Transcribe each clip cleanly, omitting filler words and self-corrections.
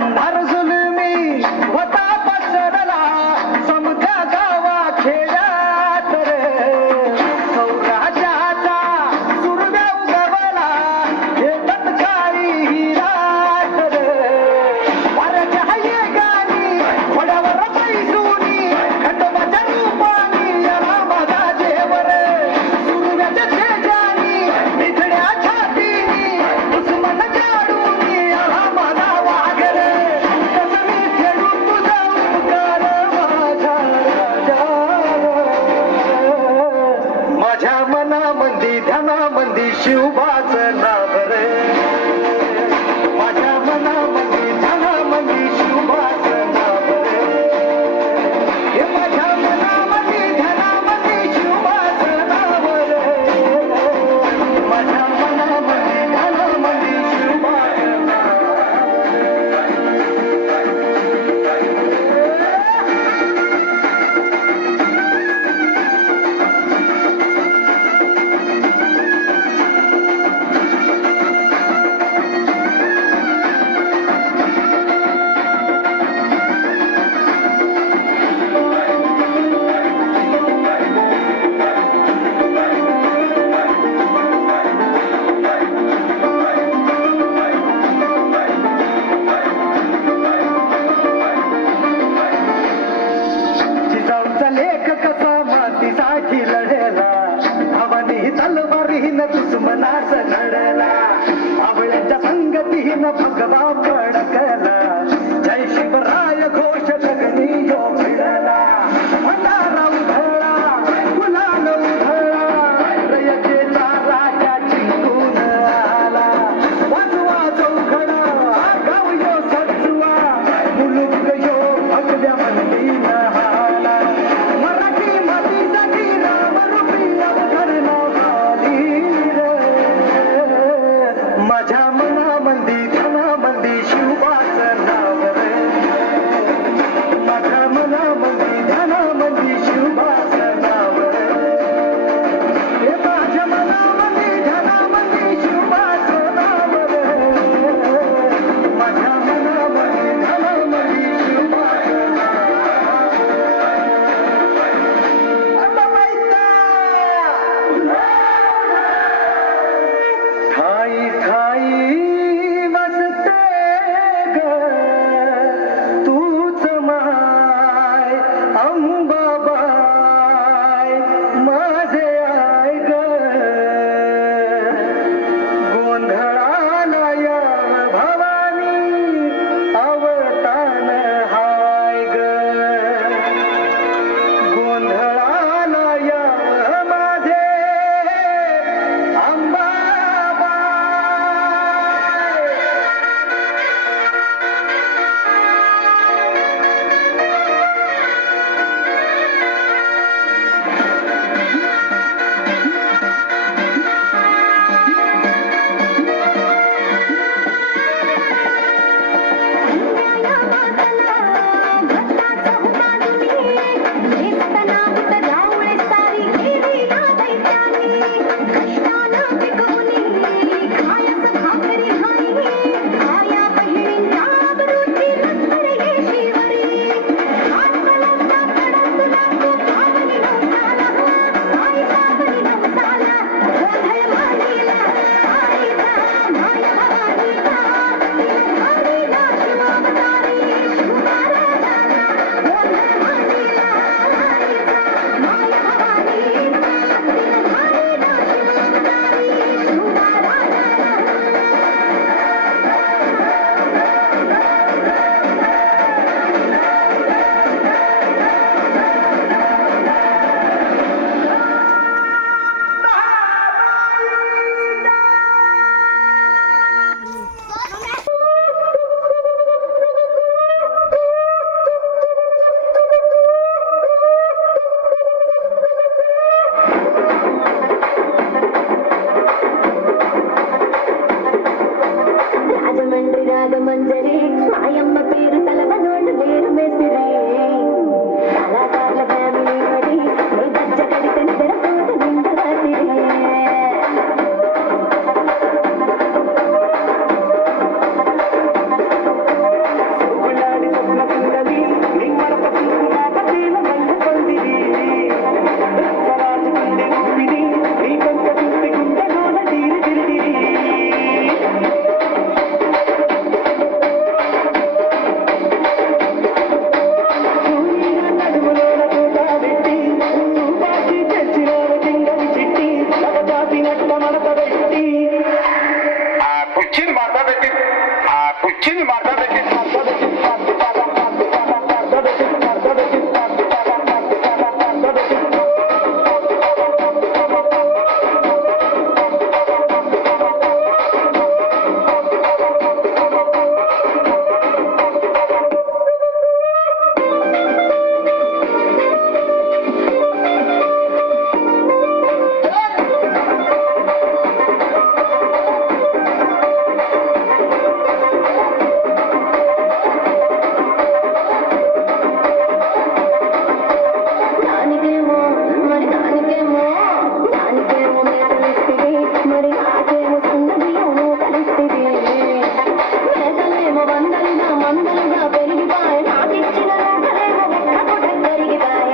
अंधार जुलमी होता पसरला समजा गावा खेड्यात रे सौराज्याचा सुरव्या उगवला हे तत्काळी रात रे वाऱ्याच्या गाणी वड्यावर पैसुनी खंडोबाच्या रूपानी याला माझा जेवर सुरव्याच्या तेजानी निखड्या छातीनी दुश्मन जाडूनी याला माझा वाघ रे कसं मी फेडून तुझा उपकार माझ्या राजा माझ्या मनामंदी ध्यानामंदी शिवबाचं नाव रे माझ्या मनामंदी ध्यानामंदी शिवबाचं नाव रे हे माझ्या मनामंदी ध्यानामंदी शिवबाचं नाव रे माझ्या मनामंदी ध्यानामंदी शिवबाचं नाव जिजाऊचा लेख कसा मातीसाठी लढला भावानी तलवारीनं दुश्मनास घडला आवळ्याच्या संगतीनं भगवा फडकला जय शिवराय घोष गगनी यो भिडला भंडारा उधळला गुलाल उधळला रयतेचा राजा जिंकून आला वाजवा चौघडा गाव यो सजवा मुलुक यो भगव्या मंदीनं हाला मराठी मातीसाठी रामरूपी अवतरण झाली रे माझ्या मनामंदी ध्यानामंदी शिवबाचं नाव रे माझ्या मनामंदी ध्यानामंदी शिवबाचं नाव रे हे माझ्या मनामंदी ध्यानामंदी शिवबाचं नाव रे माझ्या मनामंदी ध्यानामंदी शिवबाचं ठाई ठाई बसते ग तूच माय अंबाबाई माझे आय ग गोंधळाला याव भवानी अवतान हाय ग गोंधळाला याव माझे अंबाबाई మందులుగా పెరిగిపాయ నాకిచ్చిన లోకలేమో లెక్కకు కరిగిపాయ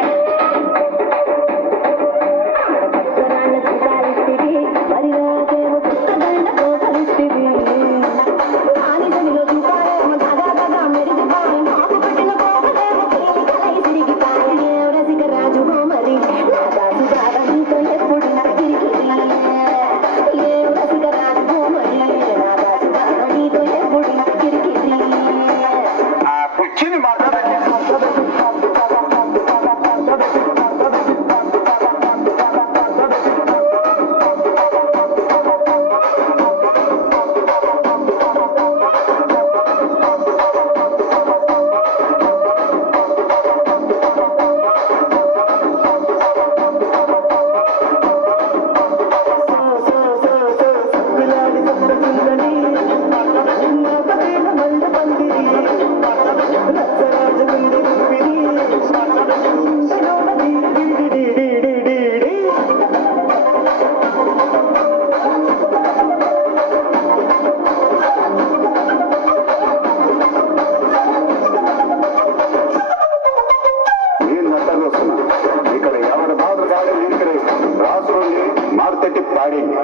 పచ్చరాళ్ళకు పాలిస్తివి పరిలోకేమో పుస్తకాలతో కలిస్తివి ఆనిదనిలో చూపాయేమో దగా దగా మెరిగిపాయ మాకు పెట్టిన కోపలేమో కలై తిరిగిపాయ రసిక రాజు మరి నా దాసు బాబా నీతో ఎప్పుడు నా కిరికిరి రసిక రాజు మరి నా దాసు బాబా నీతో ఎప్పుడు నా కిరికిరి కూర్చుని మాట్లాడండి. నేను నట్టలు వస్తున్నా. ఇక్కడ ఎవరి బాధ కాదు. ఇక్కడ రాసుకొని మారుతట్టి పాడింది.